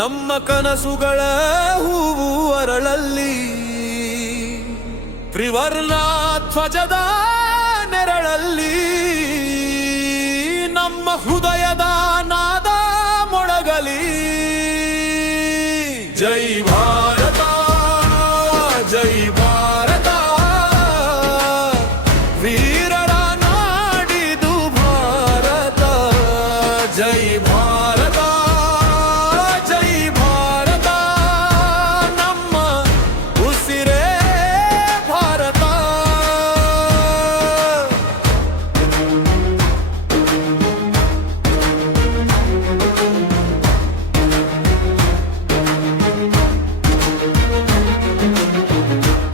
ನಮ್ಮ ಕನಸುಗಳ ಹೂವು ಅರಳಲ್ಲಿ, ತ್ರಿವರ್ಣ ಧ್ವಜದ ನೆರಳಲ್ಲಿ, ನಮ್ಮ ಹೃದಯದ ನಾದ ಮೊಳಗಲಿ. ಜೈ ಭಾರತ, ಜೈ ಭಾರತ, ವೀರರ ನಾಡಿದು ಭಾರತ. ಜೈ ಭಾರತ, ಜೈ ಭಾರತ, ನಮ್ಮ ಉಸಿರೇ ಭಾರತ.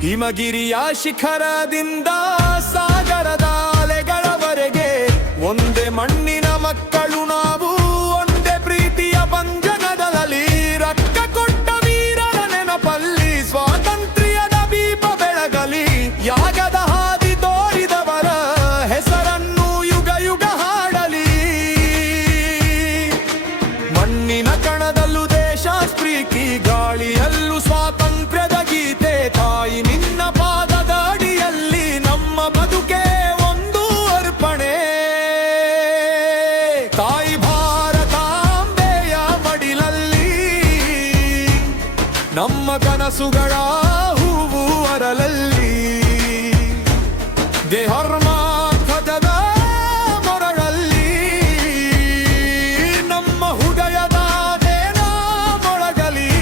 ಹಿಮಗಿರಿಯ ಶಿಖರದಿಂದ ಸಾಗರದ ಅಲೆಗಳವರೆಗೆ ಒಂದೇ ಮಣ್ಣಿನ ಮಕ್ಕಳು ನಾವು, ಒಂದೇ ಪ್ರೀತಿಯ ಬಂಧನದಲ್ಲಿ. ರಕ್ತ ಕೊಟ್ಟ ವೀರರ ನೆನಪಲ್ಲಿ ಸ್ವಾತಂತ್ರ್ಯದ ದೀಪ ಬೆಳಗಲಿ. ಯಾಗದ ಹಾದಿ ತೋರಿದವರ ಹೆಸರನ್ನು ಯುಗ ಯುಗ ಹಾಡಲಿ. ಮಣ್ಣಿನ ಕಣದಲ್ಲೂ ದೇಶ ಪ್ರೀತಿ, ಗಾಳಿಯಲ್ಲೂ ಸ್ವಾತಂತ್ರ್ಯದ ಗೀತೆ. ತಾಯಿ ನಿನ್ನ ಪಾದದ ಅಡಿಯಲ್ಲಿ ನಮ್ಮ ಬದುಕೆ ಒಂದು ಅರ್ಪಣೆ. ತಾಯಿ ಭಾರತಾಂಬೆಯ ಮಡಿಲಲ್ಲಿ ನಮ್ಮ ಕನಸುಗಳ ಹೂವು ಅರಳಲ್ಲಿ. ದೇಹರ್ಮ ಧ್ವಜದ ಮೊರಳಲ್ಲಿ, ನಮ್ಮ ಹೃದಯದ ದೇನ ಮೊಳಗಲಿ.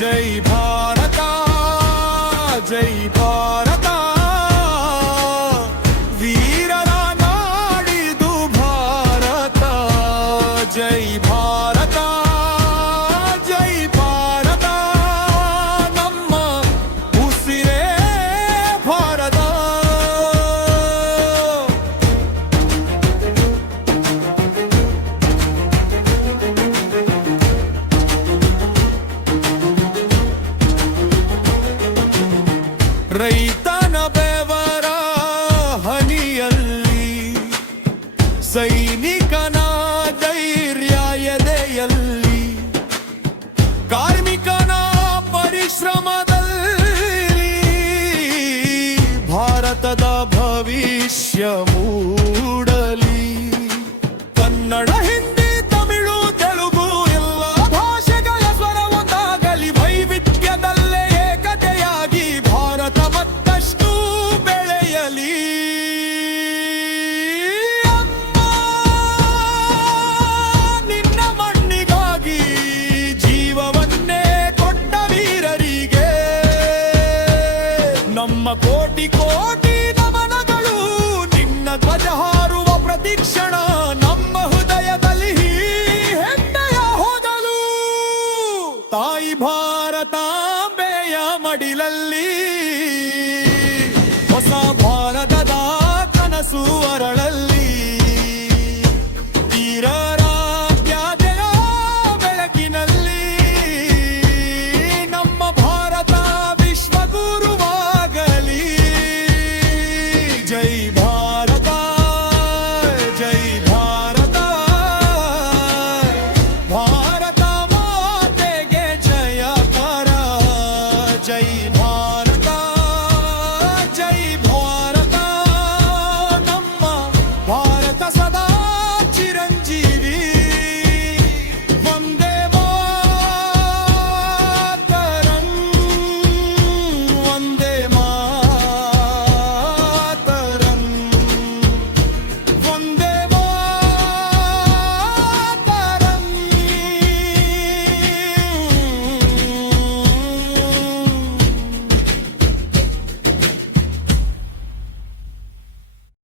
ಜೈ ಭಾರತ, ಜೈ ಭಾರತ, ವೀರರ ನಾಡಿದು ಭಾರತ. ಜೈ ಭಾರತ, ಜೈ ಭಾರತ, ನಮ್ಮ ಉಸಿರೇ ಭಾರತ. ರೈತನ ಬೆವರ ಹನಿಯಲ್ಲಿ, ಸೈನಿಕನ ಧೈರ್ಯ ಎದೆಯಲ್ಲಿ, ಕಾರ್ಮಿಕನ ಪರಿಶ್ರಮದಲ್ಲಿ ಭಾರತದ ಭವಿಷ್ಯ ಮೂಡಲಿ. ಕನ್ನಡ, ಹಿಂದಿ, ತಮಿಳು, ತೆಲುಗು ಎಲ್ಲ ಭಾಷೆಗಳ ಸ್ವರ ಒಂದಾಗಲಿ. ವೈವಿಧ್ಯದಲ್ಲೇ ಏಕತೆಯಾಗಿ ಭಾರತ ಮತ್ತಷ್ಟು ಬೆಳೆಯಲಿ. ಅಮ್ಮ, ನಿನ್ನ ಮಣ್ಣಿಗಾಗಿ ಜೀವವನ್ನೇ ಕೊಟ್ಟ ವೀರರಿಗೆ ನಮ್ಮ ಕೋಟಿ ಕೋಟಿ ನಮನಗಳು. ನಿನ್ನ ಧ್ವಜ ಹಾರುವ ಪ್ರತಿಕ್ಷಣ ನಮ್ಮ ಹೃದಯದಲ್ಲಿ ಹೆಮ್ಮೆಯ ಹೋದಲು. ತಾಯಿ ಭಾರತಾಂಬೆಯ ಮಡಿಲಲ್ಲಿ